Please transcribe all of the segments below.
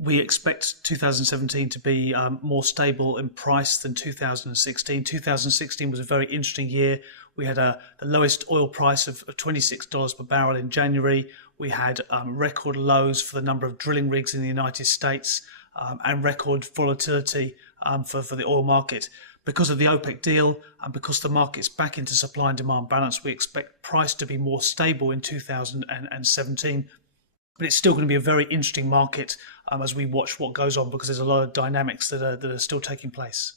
We expect 2017 to be more stable in price than 2016. 2016 was a very interesting year. We had the lowest oil price of $26 per barrel in January. We had record lows for the number of drilling rigs in the United States and record volatility for the oil market. Because of the OPEC deal and because the market's back into supply and demand balance, we expect price to be more stable in 2017. But it's still going to be a very interesting market as we watch what goes on, because there's a lot of dynamics that are still taking place.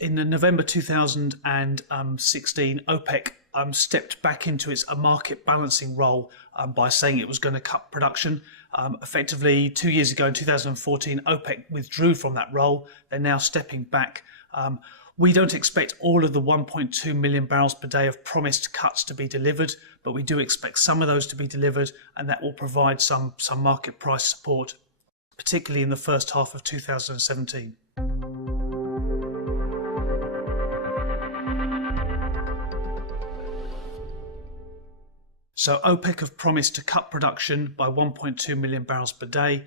In November 2016, OPEC stepped back into its market balancing role by saying it was going to cut production. Effectively, 2 years ago in 2014, OPEC withdrew from that role. They're now stepping back. We don't expect all of the 1.2 million barrels per day of promised cuts to be delivered, but we do expect some of those to be delivered, and that will provide some market price support, particularly in the first half of 2017. So OPEC have promised to cut production by 1.2 million barrels per day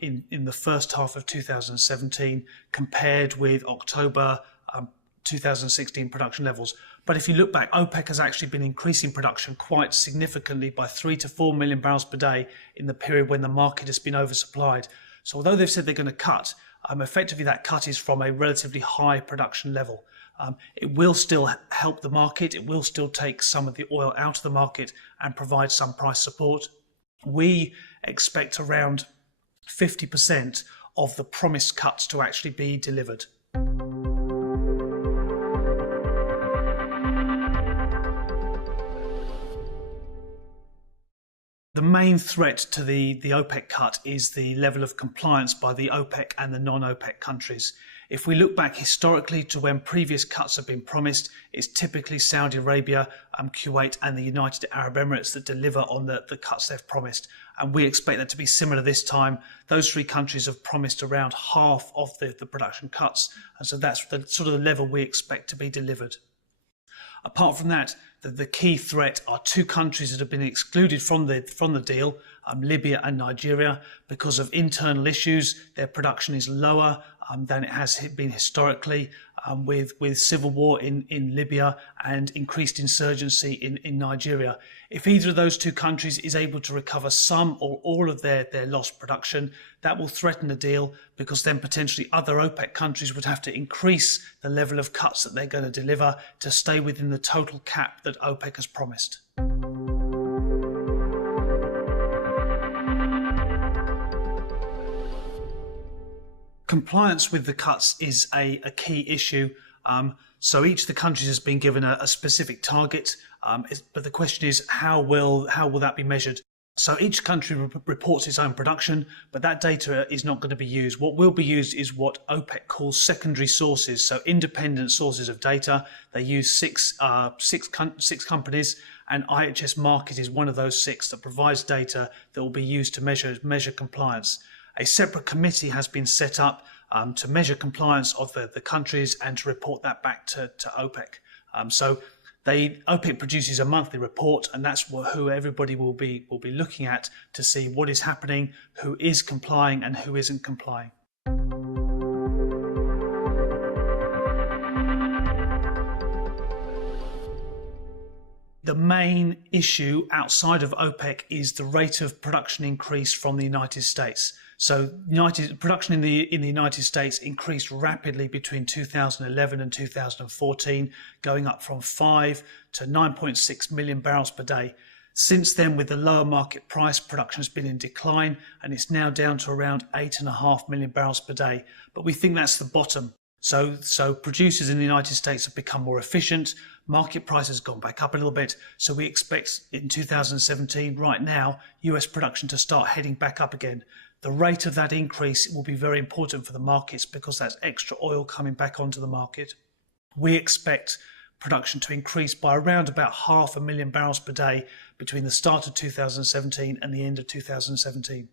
in the first half of 2017, compared with October 2016 production levels. But if you look back, OPEC has actually been increasing production quite significantly by 3 to 4 million barrels per day in the period when the market has been oversupplied. So although they've said they're going to cut, effectively that cut is from a relatively high production level. It will still help the market. It will still take some of the oil out of the market and provide some price support. We expect around 50% of the promised cuts to actually be delivered. The main threat to the OPEC cut is the level of compliance by the OPEC and the non-OPEC countries. If we look back historically to when previous cuts have been promised, it's typically Saudi Arabia, Kuwait and the United Arab Emirates that deliver on the cuts they've promised. And we expect that to be similar this time. Those three countries have promised around half of the production cuts. And so that's the sort of the level we expect to be delivered. Apart from that, the key threat are two countries that have been excluded from the deal, Libya and Nigeria. Because of internal issues, their production is lower than it has been historically, with civil war in Libya and increased insurgency in Nigeria. If either of those two countries is able to recover some or all of their lost production, that will threaten the deal, because then potentially other OPEC countries would have to increase the level of cuts that they're going to deliver to stay within the total cap that OPEC has promised. Compliance with the cuts is a key issue. So each of the countries has been given a specific target, but the question is how will that be measured? So each country reports its own production, but that data is not going to be used. What will be used is what OPEC calls secondary sources, so independent sources of data. They use six companies, and IHS Markit is one of those six that provides data that will be used to measure compliance. A separate committee has been set up to measure compliance of the countries and to report that back to OPEC. OPEC produces a monthly report, and that's who everybody will be looking at to see what is happening, who is complying and who isn't complying. The main issue outside of OPEC is the rate of production increase from the United States. So production in the United States increased rapidly between 2011 and 2014, going up from 5 to 9.6 million barrels per day. Since then, with the lower market price, production has been in decline, and it's now down to around 8.5 million barrels per day. But we think that's the bottom. So producers in the United States have become more efficient. Market price has gone back up a little bit. So we expect in 2017, right now, US production to start heading back up again. The rate of that increase will be very important for the markets, because that's extra oil coming back onto the market. We expect production to increase by around about 500,000 barrels per day between the start of 2017 and the end of 2017.